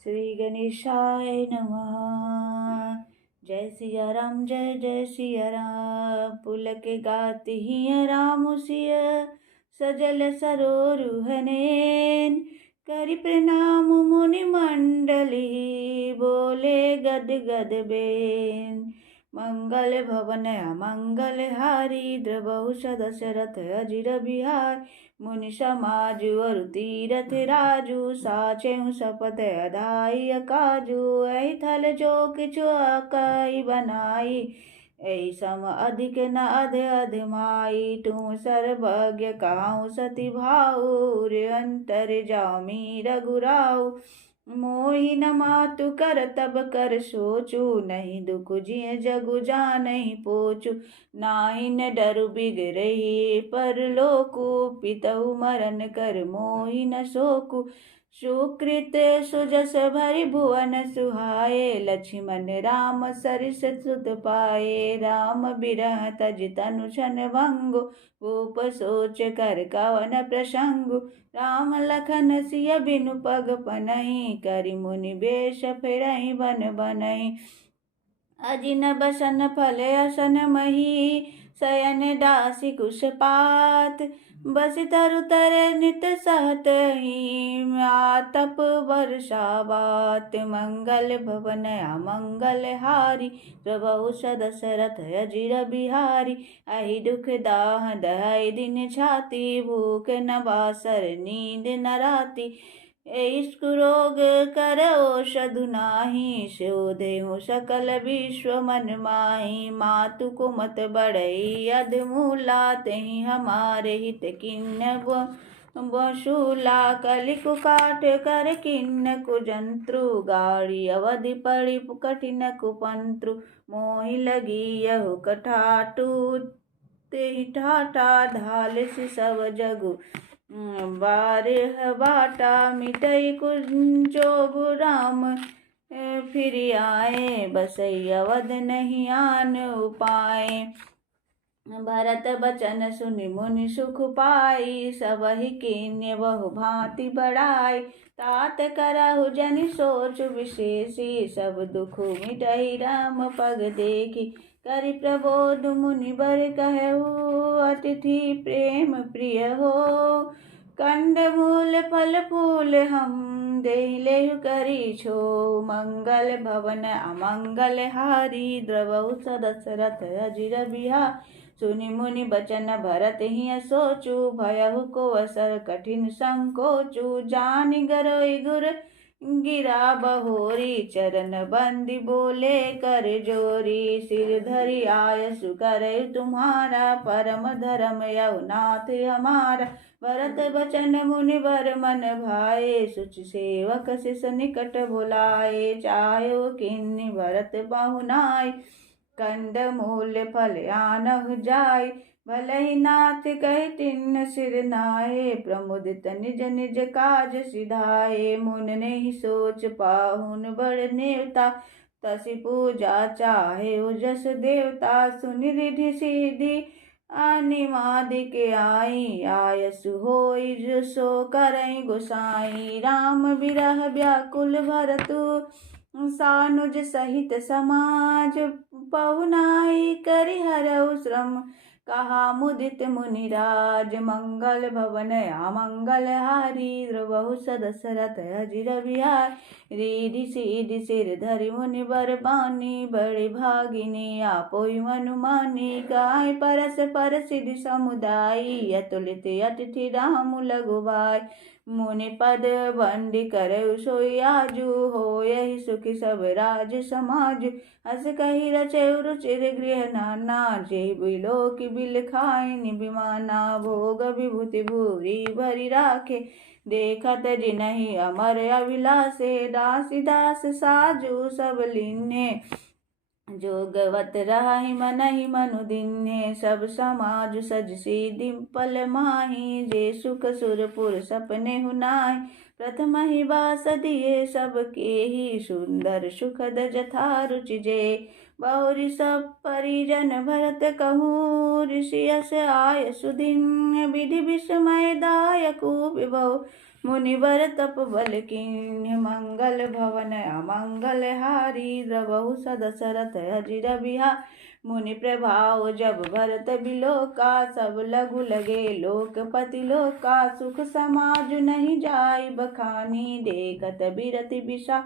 श्री गणेशाय नमः। जय सिया राम जय जय सिया राम। पुलक गाती हिय राम सिय सजल सरोरुहनेन। करि प्रणाम मुनि मंडली बोले गद गद बेन। मंगल भवन अमंगल हारी द्रवहु सदशरथ अजिर बिहार। मुनि समाज अरु तीरथ राजू साचेहु सपथ अधाई काजू। ऐ थल जो किछु अकई बनाई ऐ सम अधिक न अध अधमाई। तुम सर्वज्ञ कहूँ सति भाऊ रे अंतर जामी रघुराऊ। मोहि न मातु कर तब कर सोचू नहीं दुख जिय जगु नहीं पोचू। नाहि न डरु बिगड़हि परलोकु पितहु मरण कर मोहि न शोकु। सुकृत सुजस भरि भुवन सुहाए लक्ष्मण राम सरिस सुत पाए। राम बिरह तज तनु छन भंगु भूप सोच कर कवन प्रसंगु। राम लखन सिय बिनु पग पनहि करि मुनि बेश फेरहि बन बनहि। अजिन बसन फल असन मही शयन दासी कुशपात। बस तरु तर नित सहत ही आतप वर्षा बात। मंगल भवन अमंगल हारी प्रभु सदशरथ अजिर बिहारी। अहि दुख दाह दहै दिन छाती भूख न बासर नींद न राती। इश्क रोग कर औषधु नाही सो देहु सकल विश्व मन माही। मातु को मत बढ़ई अधमूला तेहि हमारे हित किन्न बसूला। कलिकु काट कर किन्न कुजंत्रु गाड़ी अवधि पड़ी कठिन कुपंत्रु। मोहि लगी यहु कठाटू तेहि ठाटा धाल से सब जगु। बारह बाटा मिटई कुंजोगु राम फिर आए बसई अवध नहीं आन उपाय। भरत बचन सुनि मुनि सुख पाई सबहि कीन्य बहु भांति बढ़ाई। तात करहु जनि सोच विशेषी सब दुख मिटई राम पग देखी। करि प्रबोध मुनि बर कहु अतिथि प्रेम प्रिय हो। कंद मूल फल फूल हम देहि लेहु करी छो। मंगल भवन अमंगल हारी द्रवहु सदशरथ अजिर बिहार। सुनि मुनि बचन भरत हिय सोचू भयहु को असर कठिन संकोचू। जानि गरोई गुर गिरा बहोरी चरण बंदी बोले कर जोरी। सिर धरि आयसु करे तुम्हारा परम धर्म यहु नाथ हमारा। भरत बचन मुनि बर मन भाए सुच सेवक शिष निकट बुलाए। चायो किन्नी भरत बहुनाई कंद मूल फल आनहु जाय। भले नाथ कह तिन्न सिर नाये प्रमुदित निज निज काज सिधाए। मुन नहीं सोच पाहुन बड़ नेवता तसि पूजा चाहे जस देवता। सुनि रिधि सीधी अनिमादिक आई आयसु होई जो सो करई गोसाई। राम बिरह व्याकुल भरतु सानुज सहित समाज पहुनाई करि हरऊ श्रम कहा मुदित मुनिराज। मंगल भवन अमंगल हारी द्रवहु सदशरथ अजिर बिहार। रिधि सीधि सिर धरि मुनि बर बानी बड़े भागिनी आपोई मनु मानी। गाय परस पर सिद्धि समुदायी अतुलित अतिथि राम लघु भाई। मुनि पद बंदी करउ सोई आजू हो यही सुखी सब राज समाज। हस कही रचेउ रुचिर गृह नाना जेहि बिलो की बिल खाई निबिमाना। भोग विभूति भूरी भरी राखे देखत जिनहि अमर अभिलाषे। दासी दास साजू सब लीने जोगवत रहाहि मनहि मनु दिन्हे। सब समाज सज सीधि पल माही जे सुख सुरपुर सपने हुनाहि। प्रथम ही बास दिए सबके ही सुंदर सुखद जथा रुचि जे। बहुरी सब परिजन भरत कहूँ ऋषि यस आय सुदिन विधि विषमय दायकु विभव। मुनिवर तप बल कीन्ह मंगल भवन अमंगल हारी द्रवहु सदशरथ अजिर बिहार। मुनि प्रभाव जब भरत बिलोका सब लघु लगे लोकपति लोका। सुख समाज नहीं जाय बखानी देखत बिरति बिषा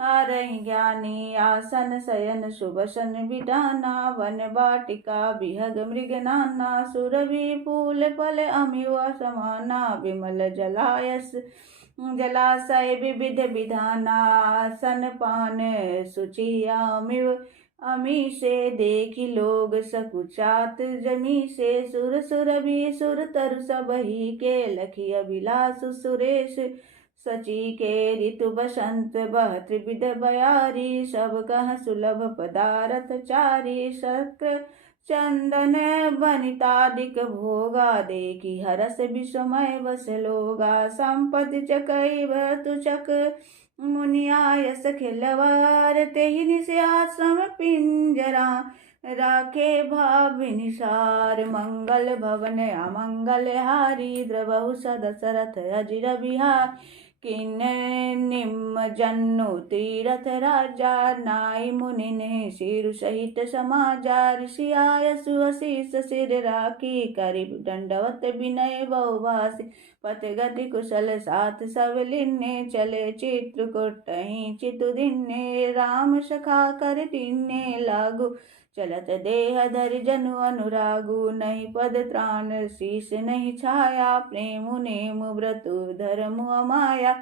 हारहि ज्ञानी। आसन शयन सुबसन बिटाना वन वाटिका बिहग मृग नाना। सुरभि फूल फल अमिव समाना विमल जलायस जलाशय विविध विधाना। आसन पान सुचि अमिव अमी से देखी लोग सकुचात जमी से। सुर सुरभि सुर तरु सबहि के लखी अभिलाष सुरेश। सची के ऋतु बसंत बह त्रिविध बयारी। सब कह सुलभ पदारथ चारी। शक्र चंदन वनितादिक भोगा देखी हरस विस्मय बस लोगा। संपत्ति चकई भरतु चक मुनियायस खिलवार। तेहि निस आश्रम पिंजरा राखे भाव निसार। मंगल भवन अमंगल हारी द्रवहु सदशरथ अजिर बिहार। किन्ने निम्न जन्नु तीरथ राजा नाई मुनि ने सिर सहित समाजा। ऋषि आयसु अशीष सिर राखी करि दंडवत विनय बहुभाषी। पथ गति कुशल साथ सब लिन्ने चले चित्रकूटहि चितु दिन्ने। राम सखा कर दीन्ने लागू चलत देह धरि जनु अनुरागु। नहीं पद त्राण शीस नहीं छाया प्रेम नेम व्रतु धर्म अमाया।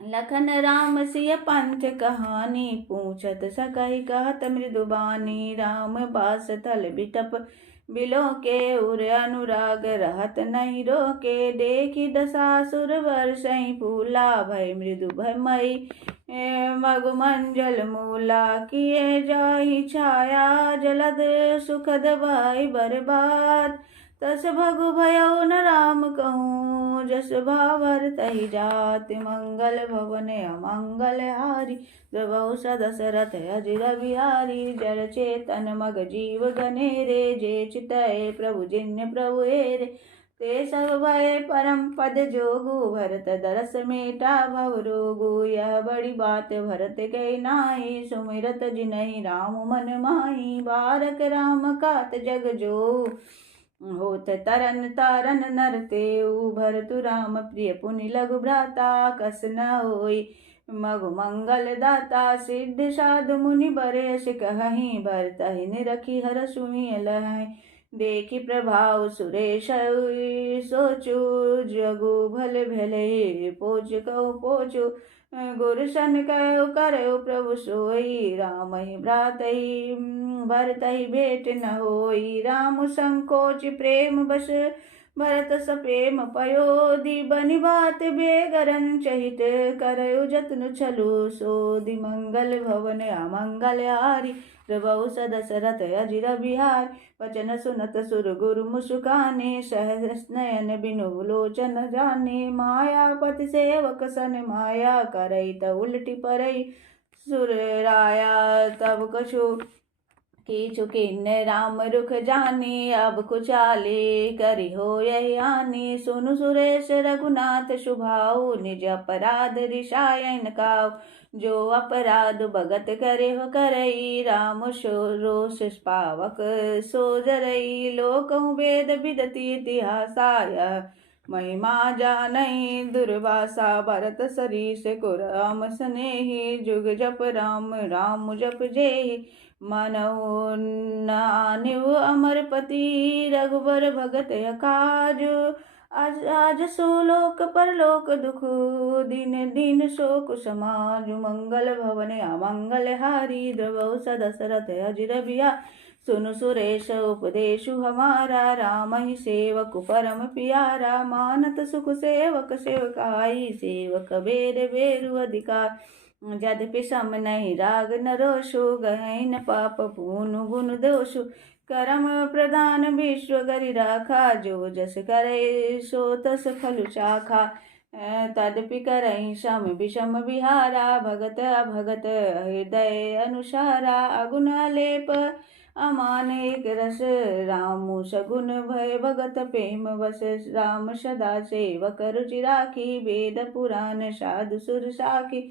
लखन राम सिय पंथ कहानी पूछत सकहि कहत मृदुबानी। राम बास तल बिटप बिलो के उर अनुराग रहत नहीं रोके। देखी दशासुर वर्षहि फूला भय मृदु भय मई मगु मंजल मूला। किए जाहि छाया जलद सुखद भाई बर्बाद। तस भगु भयो न राम कहूँ जस भावर तहि जात। मंगल भवन अमंगल हारी द्रवहु सदशरथ अजिर बिहारी। जड़ चेतन मग जीव गनेरे जे चितय प्रभु जिन्य प्रभु हेरे। ते सब भय परम पद जोगु भरत दरस मेटा भव रोगु। यह बड़ी बात भरत कहि नाहि सुमिरत जिनहि राम मन माहि। बारक राम कात जग जो होत तरन तारन नर तेउ। भरतु राम प्रिय पुनि लघु भ्राता कस न होई मगु मंगल दाता। सिद्ध साधु मुनि बरेश कहहि भरतहि निरखी हर सुनि लहै। देखी प्रभाव सुरेश सोचु जगु भले भले पोच कहु पोचु। गुरुसन कहो करयो प्रभु सोई रामहि भ्रातहि भरतहि भेट न होई। राम संकोच प्रेम बस भरत सप्रेम पयोधि। बनि बात बेगरन चहित करयो जतन छलु सोधि। मंगल भवन अमंगल हारी द्रवहु सदशरथ अजिर बिहार। वचन सुनत सुर गुरु मुस्काने सहस नयन बिनु लोचन जाने। मायापति सेवक सन माया करई त उलटी परई। सुर राया तब कछु कीचु किन्ने राम रुख जानी। अब कुचाले करि हो यही हानि। सुनु सुरेश रघुनाथ सुभाऊ निज अपराध रिसायन काऊ। जो अपराध भगत करे हो करई राम रोष पावक सो जरई। लोकहु वेद विदति इतिहासाय महिमा जानई दुर्वासा। भरत सरीस को राम स्नेही जुग जप राम राम जप जेहि। मनहु नान्यु अमरपति रघुबर भगत अकाज। आज सो लोक परलोक दुख दिन दिन शोक समाज। मंगल भवन अमंगल हारी द्रवहु सदशरथ अजिर बिहार। सुनु सुरेश उपदेशु हमारा राम ही सेवक परम प्यारा। मानत सुख सेवक सेवकाई सेवक बेर बेरु अधिकार। यद्यपि सम नहीं राग न रोषु गहै न पाप पूनु गुण दोषु। करम प्रधान विश्व गरि राखा जो जस करे सो तस फलु चाखा। तदपि करहि सम विषम विहारा भगत अभगत हृदय अनुसारा। अगुण अलेप अमान एक रस रामु सगुन भय भगत प्रेम वस राम सदा सेवक रुचि राखी वेद पुराण साधु सुर साखी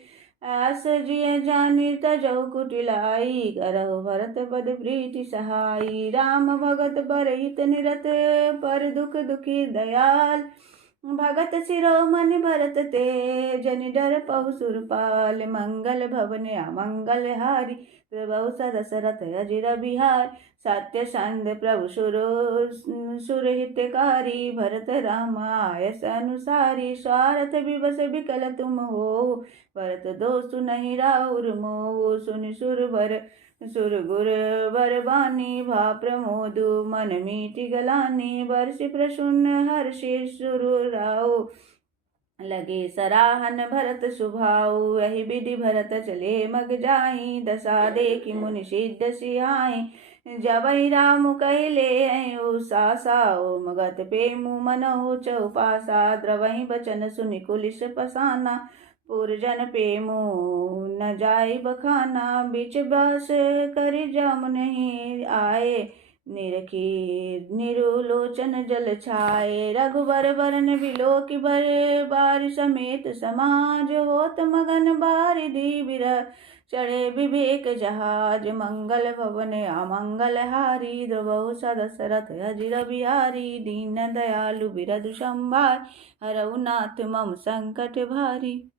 आस जिय जानि तजौ कुटिलाई करहु भरत पद प्रीति सहाई राम भगत बर हित निरत पर दुख दुखी दयाल भगत शिरोमणि भरत ते जनि डर पहु सुरपाल मंगल भवन अमंगल हारी प्रभु दशरथ अजिर बिहार सत्य संद प्रभु सुरहितकारी भरत राम आयस अनुसारी स्वार्थ विवश विकल तुम हो भरत दोषु नहीं राउर मोह सुनि सुर गुर बरबानी भा प्रमोदु मन मीति गलानी बरसि प्रसन्न हर्षि सुरु राव लगे सराहन भरत सुभाऊ वही विधि भरत चले मग जाई दशा देखी मुनि सिद्ध सिहाई जबई राम कैले सासाओ मगत पेमु मनहु चौपासा द्रवई बचन सुनि कुलिस पसाना पुरजन पेमु न जाय बखाना बिच बस करि जम नहीं आए निरखी निरुलोचन जल छाए रघुबर बरन बिलो की बर बार समेत समाज होत मगन बारिधि बिरह चढ़े विवेक जहाज मंगल भवन अमंगल हारी द्रवहु सदशरथ अजिर बिहारी दीन दयालु बिरधु संभार हरऊ नाथ मम संकट भारी।